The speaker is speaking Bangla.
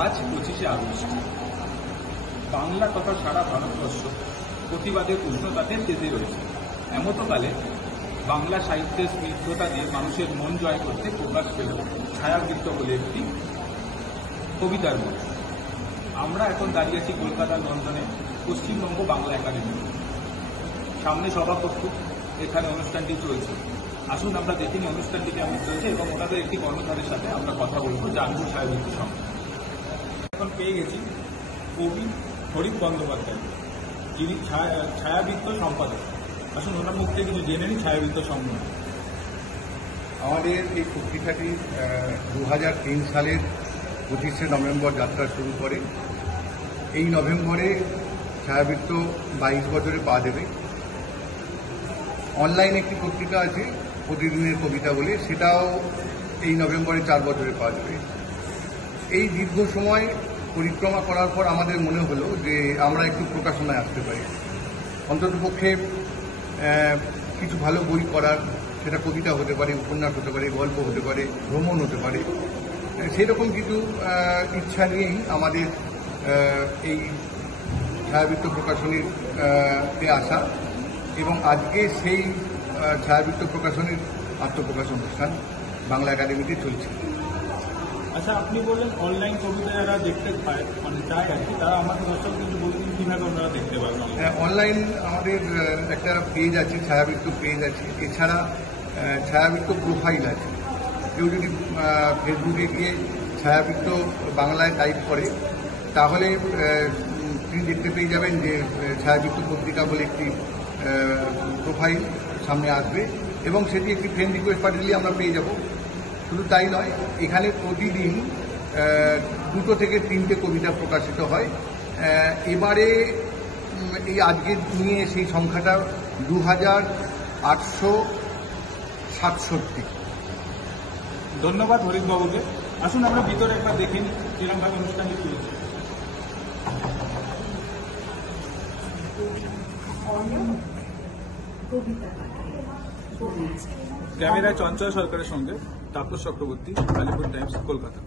আজ 25শে আগস্ট। বাংলা তথা সারা ভারতবর্ষ প্রতিবাদের উষ্ণতাতে তেতে রয়েছে। এমতকালে বাংলা সাহিত্যের স্নিগ্ধতা দিয়ে মানুষের মন জয় করতে প্রকাশ পেল ছায়াবৃত্ত বলে একটি কবিতার মত। আমরা এখন দাঁড়িয়ে আছি কলকাতার লন্ডনে পশ্চিমবঙ্গ বাংলা একাডেমি। সামনে সভাকক্ষ, এখানে অনুষ্ঠানটি চলছে। আসুন আমরা দেখে নিই অনুষ্ঠানটি কেমন চলছে এবং ওনাদের একটি কর্মচারীর সাথে আমরা কথা বলবো, জানবো ছায়াবৃত্ত সম্পর্কে। এখন পেয়ে গেছি কবি হরিপ বন্দ্যোপাধ্যায়, যিনি ছায়াবৃত্ত সম্পাদক। আসুন ওনার মুখ থেকে কিছু জেনে নিই ছায়াবৃত্ত সম্বন্ধে। আমাদের এই পত্রিকাটি 2003 সালের 25শে নভেম্বর যাত্রা শুরু করে। এই নভেম্বরে ছায়াবৃত্ত 22 বছরে পা দেবে। অনলাইনে একটি পত্রিকা আছে প্রতিদিনের কবিতা বলে, সেটাও এই নভেম্বরে 4 বছরে পা দেবে। এই দীর্ঘ সময় পরিক্রমা করার পর আমাদের মনে হলো যে আমরা একটু প্রকাশনায় আসতে পারি, অন্ততপক্ষে কিছু ভালো বই করার, সেটা কবিতা হতে পারে, উপন্যাস হতে পারে, গল্প হতে পারে, ভ্রমণ হতে পারে। সেরকম কিছু ইচ্ছা নিয়েই আমাদের এই ছায়াবৃত্ত প্রকাশনীর আসা এবং আজকে সেই ছায়াবৃত্ত প্রকাশনীর আত্মপ্রকাশ অনুষ্ঠান বাংলা একাডেমিতে চলছে। আচ্ছা, আপনি বললেন অনলাইন কবিতা যারা দেখতে পায়, মানে চায় আর কি, তারা আমাদের দর্শক কিন্তু বলছেন কীভাবে আপনারা দেখতে পারবেন? অনলাইন আমাদের একটা পেজ আছে, ছায়াবৃত্ত পেজ আছে। এছাড়া ছায়াবৃত্ত প্রোফাইল আছে। কেউ যদি ফেসবুকে গিয়ে ছায়াবৃত্ত বাংলায় টাইপ করে তাহলে তিনি দেখতে পেয়ে যাবেন যে ছায়াবৃত্ত পত্রিকা বলে একটি প্রোফাইল সামনে আসবে এবং সেটি একটি ফ্রেন্ড রিকোয়েস্ট পাঠালে আমরা পেয়ে যাব। শুধু তাই নয়, এখানে প্রতিদিন 2 থেকে 3টে কবিতা প্রকাশিত হয়। এবারে এই আজকে নিয়ে সেই সংখ্যাটা 2867। ধন্যবাদ হরিশবাবুকে। আসুন আমরা ভিতরে একবার দেখি কিরকমভাবে অনুষ্ঠানটি চলছে। ক্যামেরায় চঞ্চল সরকারের সঙ্গে তাপস চক্রবর্তী, আলিপুর টাইমস, কলকাতা।